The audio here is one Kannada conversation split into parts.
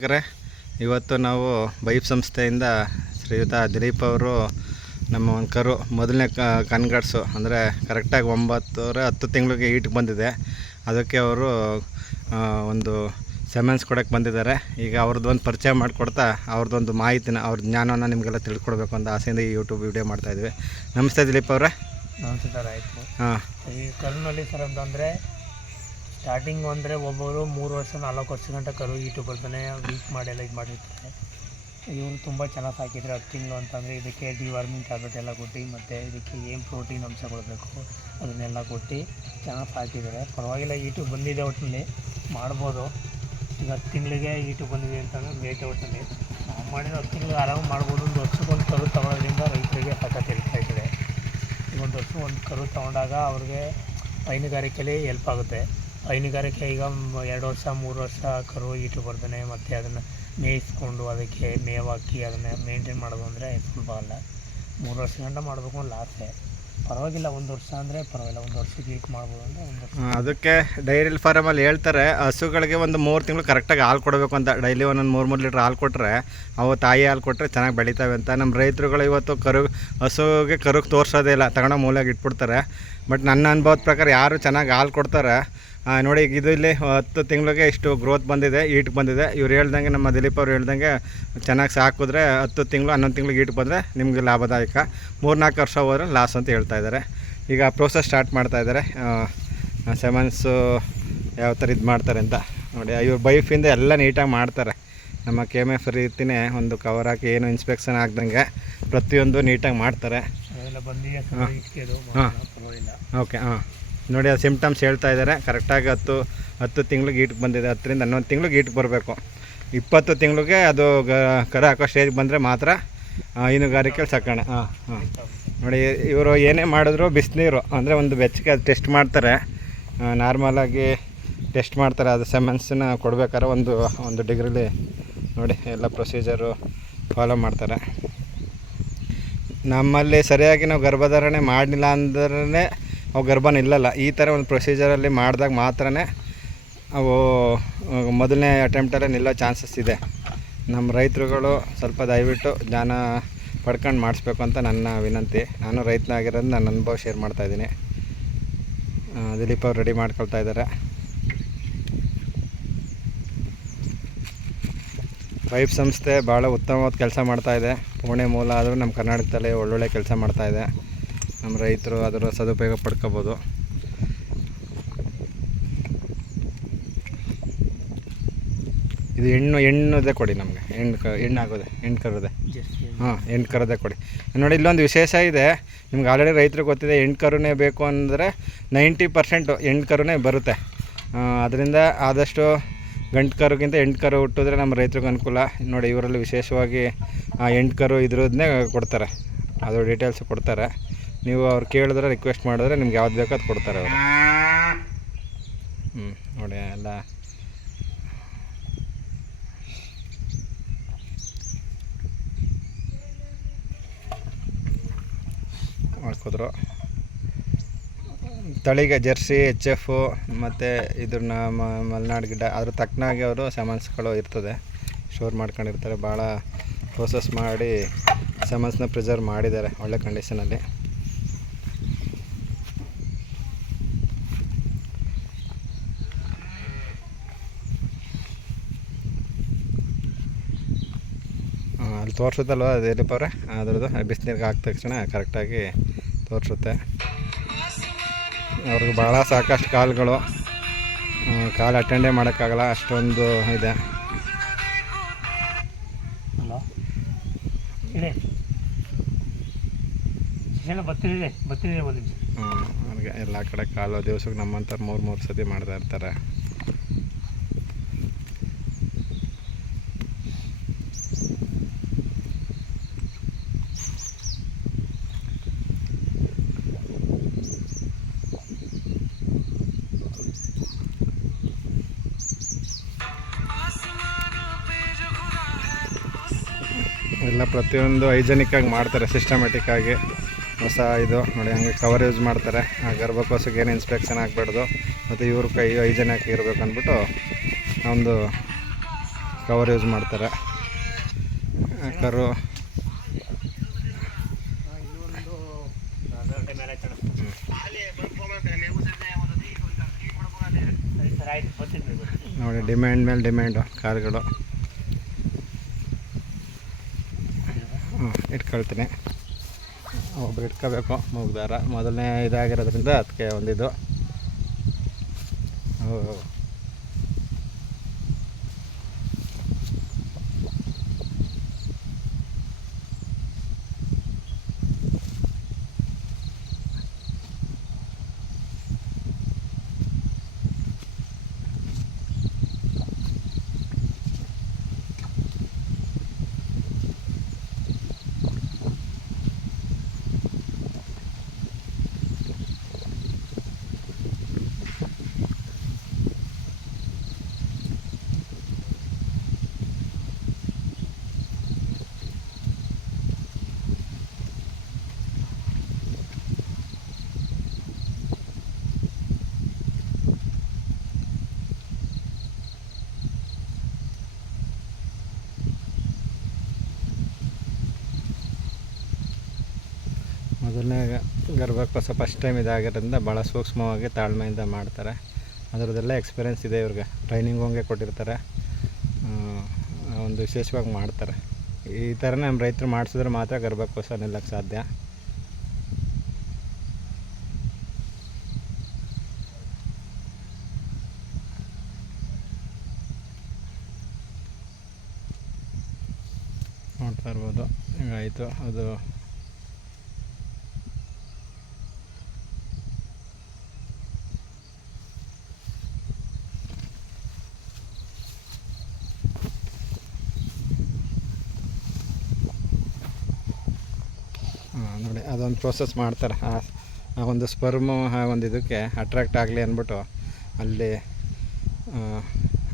ವೀಕ್ಷಕರೇ, ಇವತ್ತು ನಾವು ಬೈಪ್ ಸಂಸ್ಥೆಯಿಂದ ಶ್ರೀಯುತ ದಿಲೀಪ್ ಅವರು ನಮ್ಮ ಒಂದು ಕರು ಮೊದಲನೇ ಕನ್ಗಾಡ್ಸು ಅಂದರೆ ಕರೆಕ್ಟಾಗಿ ಒಂಬತ್ತುವರೆ ಹತ್ತು ತಿಂಗಳಿಗೆ ಈಟಿಗೆ ಬಂದಿದೆ. ಅದಕ್ಕೆ ಅವರು ಒಂದು ಸೆಮೆನ್ಸ್ ಕೊಡೋಕ್ಕೆ ಬಂದಿದ್ದಾರೆ. ಈಗ ಅವ್ರದ್ದು ಒಂದು ಪರಿಚಯ ಮಾಡಿಕೊಡ್ತಾ ಅವ್ರದ್ದೊಂದು ಮಾಹಿತಿನ ಅವ್ರ ಜ್ಞಾನವನ್ನು ನಿಮಗೆಲ್ಲ ತಿಳ್ಕೊಡ್ಬೇಕು ಅಂತ ಆಸೆಯಿಂದ ಈ ಯೂಟ್ಯೂಬ್ ವಿಡಿಯೋ ಮಾಡ್ತಾಯಿದ್ವಿ ನಮಸ್ತೆ ದಿಲೀಪ್ ಅವರೇ. ನಮಸ್ತೆ ಸರ್ ಆಯಿತು. ಹಾಂ. ಈ ಕರುನಲ್ಲಿ ಸರ್ ಅಂತಂದರೆ ಸ್ಟಾರ್ಟಿಂಗ್ ಅಂದರೆ ಒಬ್ಬರು ಮೂರು ವರ್ಷ, ನಾಲ್ಕು ವರ್ಷ ಗಂಟ ಕರು ಯೂಟ್ಯೂಬಲ್ದೇ ವೀಕ್ ಮಾಡೆಲ್ಲ ಇದು ಮಾಡಿರ್ತಾರೆ. ಇವರು ತುಂಬ ಚೆನ್ನಾಗಿ ಸಾಕಿದ್ರೆ ಹತ್ತು ತಿಂಗಳು ಅಂತಂದರೆ ಇದಕ್ಕೆ ಡಿವಾರ್ಮಿಂಗ್ ಟ್ಯಾಬ್ಲೆಟ್ ಎಲ್ಲ ಕೊಟ್ಟು ಮತ್ತು ಇದಕ್ಕೆ ಏನು ಪ್ರೋಟೀನ್ ಅಂಶ ಕೊಡಬೇಕು ಅದನ್ನೆಲ್ಲ ಕೊಟ್ಟು ಚೆನ್ನಾಗಿ ಸಾಕಿದ್ದಾರೆ. ಪರವಾಗಿಲ್ಲ ಯೂಟ್ಯೂಬ್ ಬಂದಿದೆ ಒಟ್ಟಿನಲ್ಲಿ ಮಾಡ್ಬೋದು. ಈಗ ಹತ್ತು ತಿಂಗಳಿಗೆ ಯೂಟ್ಯೂಬ್ ಬಂದಿದೆ ಅಂತಂದರೆ ಬೇಟೆ ಒಟ್ಟಿನಲ್ಲಿ ನಾವು ಮಾಡಿದ ಹತ್ತು ತಿಂಗಳಿಗೆ ಆರಾಮ ಮಾಡ್ಬೋದು. ಒಂದು ವರ್ಷಕ್ಕೊಂದು ಕರು ತಗೊಳ್ಳೋದ್ರಿಂದ ರೈತರಿಗೆ ಸಖತ್ ಹೆಲ್ಪ್ ಆಯ್ತದೆ ಈಗ ಒಂದು ವರ್ಷ ಒಂದು ಕರು ತಗೊಂಡಾಗ ಅವ್ರಿಗೆ ಹೈನುಗಾರಿಕೆಯಲ್ಲಿ ಹೆಲ್ಪ್ ಆಗುತ್ತೆ. ಹೈನುಗಾರಿಕೆ ಈಗ ಎರಡು ವರ್ಷ, ಮೂರು ವರ್ಷ ಕರು ಇಟ್ಟು ಬರ್ತಾನೆ ಮತ್ತು ಅದನ್ನು ಮೇಯಿಸ್ಕೊಂಡು ಅದಕ್ಕೆ ಮೇವಾಕಿ ಅದನ್ನು ಮೇಂಟೈನ್ ಮಾಡೋದು ಅಂದರೆ ಸುಲಭ ಅಲ್ಲ ಮೂರು ವರ್ಷ ಗಂಟ ಮಾಡಬೇಕು ಲಾಸೆ ಪರವಾಗಿಲ್ಲ, ಒಂದು ವರ್ಷ ಅಂದರೆ ಪರವಾಗಿಲ್ಲ, ಒಂದು ವರ್ಷಕ್ಕೆ ಈಟ್ ಮಾಡ್ಬೋದು ಅಂದರೆ ಅದಕ್ಕೆ ಡೈರಿ ಫಾರಮಲ್ಲಿ ಹೇಳ್ತಾರೆ, ಹಸುಗಳಿಗೆ ಒಂದು ಮೂರು ತಿಂಗಳು ಕರೆಕ್ಟಾಗಿ ಹಾಲು ಕೊಡಬೇಕು ಅಂತ. ಡೈಲಿ ಒಂದೊಂದು ಮೂರು ಮೂರು ಲೀಟ್ರ್ ಹಾಲು ಕೊಟ್ಟರೆ ಅವು ತಾಯಿ ಹಾಲು ಕೊಟ್ಟರೆ ಚೆನ್ನಾಗಿ ಬೆಳಿತಾವೆ ಅಂತ. ನಮ್ಮ ರೈತರುಗಳು ಇವತ್ತು ಕರು, ಹಸುಗೆ ಕರುಗೆ ತೋರಿಸೋದೇ ಇಲ್ಲ ತಗೊಂಡೋ ಮೂಲೆಗೆ ಇಟ್ಬಿಡ್ತಾರೆ. ಬಟ್ ನನ್ನ ಅನುಭವದ ಪ್ರಕಾರ ಯಾರು ಚೆನ್ನಾಗಿ ಹಾಲು ಕೊಡ್ತಾರೆ ನೋಡಿ ಈಗ ಇದು ಇಲ್ಲಿ ಹತ್ತು ತಿಂಗಳಿಗೆ ಇಷ್ಟು ಗ್ರೋತ್ ಬಂದಿದೆ ಈಟ್ ಬಂದಿದೆ. ಇವ್ರು ಹೇಳ್ದಂಗೆ ನಮ್ಮ ದಿಲೀಪ್ ಅವ್ರು ಹೇಳ್ದಂಗೆ ಚೆನ್ನಾಗಿ ಸಾಕಿದ್ರೆ ಹತ್ತು ತಿಂಗಳು ಹನ್ನೊಂದು ತಿಂಗಳಿಗೆ ಈಟ್ ಬಂದರೆ ನಿಮಗೆ ಲಾಭದಾಯಕ. ಮೂರ್ನಾಲ್ಕು ವರ್ಷ ಹೋದ್ರೆ ಲಾಸ್ ಅಂತ ಹೇಳ್ತಾ ಇದ್ದಾರೆ. ಈಗ ಪ್ರೋಸೆಸ್ ಸ್ಟಾರ್ಟ್ ಮಾಡ್ತಾ ಇದ್ದಾರೆ. ಸೆಮನ್ಸು ಯಾವ ಥರ ಇದು ಮಾಡ್ತಾರೆ ಅಂತ ನೋಡಿ ಇವ್ರ ಬೈಫಿಂದ ಎಲ್ಲ ನೀಟಾಗಿ ಮಾಡ್ತಾರೆ. ನಮ್ಮ ಕೆ ಎಂ ಎಫ್ ರೀತಿನೇ ಒಂದು ಕವರ್ ಹಾಕಿ ಏನು ಇನ್ಸ್ಪೆಕ್ಷನ್ ಆಗ್ದಂಗೆ ಪ್ರತಿಯೊಂದು ನೀಟಾಗಿ ಮಾಡ್ತಾರೆ. ಹಾಂ. ಓಕೆ ಹಾಂ. ನೋಡಿ ಅದು ಸಿಮ್ಟಮ್ಸ್ ಹೇಳ್ತಾ ಇದ್ದಾರೆ. ಕರೆಕ್ಟಾಗಿ ಹತ್ತು ಹತ್ತು ತಿಂಗ್ಳಿಗೆ ಈಟಿಗೆ ಬಂದಿದೆ. ಹತ್ತರಿಂದ ಹನ್ನೊಂದು ತಿಂಗಳು ಈಟಿಗೆ ಬರಬೇಕು. ಇಪ್ಪತ್ತು ತಿಂಗಳಿಗೆ ಅದು ಗ ಕರ ಹಾಕೋ ಸ್ಟೇಜ್ ಬಂದರೆ ಮಾತ್ರ ಆ, ಹೈನುಗಾರಿಕೆ ಸಾಕಣೆ. ಹಾಂ ಹಾಂ ನೋಡಿ ಇವರು ಏನೇ ಮಾಡಿದ್ರು ಬಿಸಿನೀರು. ಅಂದರೆ ಒಂದು ಬೆಚ್ಚಗೆ ಅದು ಟೆಸ್ಟ್ ಮಾಡ್ತಾರೆ. ನಾರ್ಮಲಾಗಿ ಟೆಸ್ಟ್ ಮಾಡ್ತಾರೆ. ಅದು ಸೆಮೆನ್ಸನ್ನ ಕೊಡ್ಬೇಕಾದ್ರೆ ಒಂದು ಒಂದು ಡಿಗ್ರಿಲಿ ನೋಡಿ ಎಲ್ಲ ಪ್ರೊಸೀಜರು ಫಾಲೋ ಮಾಡ್ತಾರೆ. ನಮ್ಮಲ್ಲಿ ಸರಿಯಾಗಿ ನಾವು ಗರ್ಭಧಾರಣೆ ಮಾಡಲಿಲ್ಲ ಅಂದ್ರೆ ಅವು ಗರ್ಭ ನಿಲ್ಲಲ್ಲ ಈ ಥರ ಒಂದು ಪ್ರೊಸೀಜರಲ್ಲಿ ಮಾಡಿದಾಗ ಮಾತ್ರನೇ ಅವು ಮೊದಲನೇ ಅಟೆಂಪ್ಟಲ್ಲೇ ನಿಲ್ಲೋ ಚಾನ್ಸಸ್ ಇದೆ. ನಮ್ಮ ರೈತರುಗಳು ಸ್ವಲ್ಪ ದಯವಿಟ್ಟು ಜ್ಞಾನ ಪಡ್ಕೊಂಡು ಮಾಡಿಸ್ಬೇಕು ಅಂತ ನನ್ನ ವಿನಂತಿ. ನಾನು ರೈತನಾಗಿರೋದು ನನ್ನ ಅನುಭವ ಶೇರ್ ಮಾಡ್ತಾಯಿದ್ದೀನಿ ದಿಲೀಪ್ ಅವ್ರು ರೆಡಿ ಮಾಡ್ಕೊಳ್ತಾ ಇದ್ದಾರೆ. ಪೈಪ್ ಸಂಸ್ಥೆ ಭಾಳ ಉತ್ತಮವಾದ ಕೆಲಸ ಮಾಡ್ತಾಯಿದೆ ಪುಣೆ ಮೂಲ ಆದರೂ ನಮ್ಮ ಕರ್ನಾಟಕದಲ್ಲಿ ಒಳ್ಳೊಳ್ಳೆ ಕೆಲಸ ಮಾಡ್ತಾಯಿದೆ ನಮ್ಮ ರೈತರು ಅದರ ಸದುಪಯೋಗ ಪಡ್ಕೋಬೋದು. ಇದು ಹೆಣ್ಣು ಹೆಣ್ಣುದೇ ಕೊಡಿ ನಮಗೆ. ಹೆಣ್ಣು ಕ ಹೆಣ್ಣು ಆಗೋದೆ ಹೆಣ್ಣು ಕರೋದೆ ಹಾಂ ಹೆಣ್ಣು ಕರುದೇ ಕೊಡಿ. ನೋಡಿ ಇಲ್ಲೊಂದು ವಿಶೇಷ ಇದೆ. ನಿಮ್ಗೆ ಆಲ್ರೆಡಿ ರೈತರು ಗೊತ್ತಿದೆ ಹೆಣ್ಣು ಕರುನೇ ಬೇಕು ಅಂದರೆ ನೈಂಟಿ ಪರ್ಸೆಂಟು ಹೆಣ್ಣು ಕರುನೇ ಬರುತ್ತೆ. ಅದರಿಂದ ಆದಷ್ಟು ಗಂಟು ಕರುಗಿಂತ ಎಂಟು ಕರು ಹುಟ್ಟಿದ್ರೆ ನಮ್ಮ ರೈತರಿಗೆ ಅನುಕೂಲ. ನೋಡಿ ಇವರಲ್ಲಿ ವಿಶೇಷವಾಗಿ ಆ ಎಂಟು ಕರು ಇದ್ರದನ್ನೇ ಕೊಡ್ತಾರೆ. ಅದು ಡೀಟೇಲ್ಸ್ ಕೊಡ್ತಾರೆ. ನೀವು ಅವ್ರು ಕೇಳಿದ್ರೆ ರಿಕ್ವೆಸ್ಟ್ ಮಾಡಿದ್ರೆ ನಿಮ್ಗೆ ಯಾವ್ದು ಬೇಕೋ ಅದು ಕೊಡ್ತಾರೆ ಅವರು. ಹ್ಞೂ ನೋಡಿ ಎಲ್ಲ. ಮಾಡ್ಕೋದ್ರು. ತಳಿಗೆ ಜರ್ಸಿ ಎಚ್ ಎಫು ಮತ್ತು ಇದನ್ನ ಮ- ಮಲೆನಾಡು ಗಿಡ, ಅದ್ರ ತಕ್ಕನಾಗಿ ಅವರು ಸೆಮನ್ಸ್ಗಳು ಇರ್ತದೆ. ಸ್ಟೋರ್ ಮಾಡ್ಕೊಂಡಿರ್ತಾರೆ. ಭಾಳ ಪ್ರೋಸೆಸ್ ಮಾಡಿ ಸೆಮನ್ಸ್ನ ಪ್ರಿಸರ್ವ್ ಮಾಡಿದ್ದಾರೆ ಒಳ್ಳೆ ಕಂಡೀಷನಲ್ಲಿ ಅಲ್ಲಿ ತೋರಿಸುತ್ತಲ್ವ ದಿಲೀಪ್ ಅವರೇ ಅದ್ರದ್ದು ಬಿಸಿನೀರಿಗೆ ಹಾಕಿದ ತಕ್ಷಣ ಕರೆಕ್ಟಾಗಿ ತೋರಿಸುತ್ತೆ. ಅವ್ರಿಗೆ ಭಾಳ ಸಾಕಷ್ಟು ಕಾಲುಗಳು ಕಾಲ್ ಅಟೆಂಡೇ ಮಾಡೋಕ್ಕಾಗಲ್ಲ ಅಷ್ಟೊಂದು ಇದೆ. ಹ್ಞೂ ಅವ್ರಿಗೆ ಎಲ್ಲ ಕಡೆ ಕಾಲು ದಿವ್ಸಕ್ಕೆ ನಮ್ಮಂತ ಮೂರು ಮೂರು ಸತಿ ಮಾಡ್ತಾ ಇರ್ತಾರೆ. ಎಲ್ಲ ಪ್ರತಿಯೊಂದು ಹೈಜೆನಿಕ್ಕಾಗಿ ಮಾಡ್ತಾರೆ ಸಿಸ್ಟಮೆಟಿಕ್ ಆಗಿ. ಹೊಸ ಇದು ನೋಡಿ, ಹಂಗೆ ಕವರ್ ಯೂಸ್ ಮಾಡ್ತಾರೆ. ಆ ಗರ್ಭಕೋಶಕ್ಕೆ ಏನು ಇನ್ಸ್ಪೆಕ್ಷನ್ ಆಗಬಾರ್ದು, ಮತ್ತು ಇವ್ರ ಕೈ ಹೈಜೆನಿಕ್ ಇರಬೇಕು ಅಂದ್ಬಿಟ್ಟು ಒಂದು ಕವರ್ ಯೂಸ್ ಮಾಡ್ತಾರೆ. ಕರು ನೋಡಿ ಡಿಮ್ಯಾಂಡ್ ಮೇಲೆ ಡಿಮ್ಯಾಂಡು ಕಾರುಗಳು ಹ್ಞೂ ಇಟ್ಕೊಳ್ತೀನಿ. ಒಬ್ರು ಇಟ್ಕೋಬೇಕು ಮೂಗ್ದಾರ ಮೊದಲನೇ ಇದಾಗಿರೋದ್ರಿಂದ ಅದಕ್ಕೆ ಒಂದಿದು. ಮೊದಲನೇ ಗರ್ಭಕೋಶ ಫಸ್ಟ್ ಟೈಮ್ ಇದಾಗಿರೋದ್ರಿಂದ ಭಾಳ ಸೂಕ್ಷ್ಮವಾಗಿ ತಾಳ್ಮೆಯಿಂದ ಮಾಡ್ತಾರೆ. ಅದರದೆಲ್ಲ ಎಕ್ಸ್ಪೀರಿಯೆನ್ಸ್ ಇದೆ ಇವ್ರಿಗೆ. ಟ್ರೈನಿಂಗ್ ಹಂಗೆ ಕೊಟ್ಟಿರ್ತಾರೆ. ಒಂದು ವಿಶೇಷವಾಗಿ ಮಾಡ್ತಾರೆ. ಈ ಥರ ನಮ್ಮ ರೈತರು ಮಾಡಿಸಿದ್ರೆ ಮಾತ್ರ ಗರ್ಭಕೋಶ ನಿಲ್ಲಕ್ಕೆ ಸಾಧ್ಯ. ನೋಡ್ತಾ ಇರ್ಬೋದು. ಹಿಂಗಾಯಿತು ಅದು ಅದೊಂದು ಪ್ರೋಸೆಸ್ ಮಾಡ್ತಾರೆ. ಆ ಒಂದು ಸ್ಪರ್ಮು ಆ ಒಂದು ಇದಕ್ಕೆ ಅಟ್ರಾಕ್ಟ್ ಆಗಲಿ ಅಂದ್ಬಿಟ್ಟು ಅಲ್ಲಿ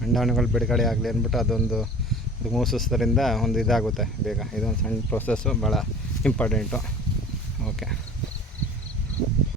ಅಂಡಾಣುಗಳು ಬಿಡುಗಡೆ ಆಗಲಿ ಅಂದ್ಬಿಟ್ಟು ಅದೊಂದು ಇದು ಮೂಸಿಸೋದ್ರಿಂದ ಒಂದು ಇದಾಗುತ್ತೆ ಬೇಗ. ಇದೊಂದು ಸಣ್ಣ ಪ್ರೋಸೆಸ್ಸು ಭಾಳ ಇಂಪಾರ್ಟೆಂಟು ಓಕೆ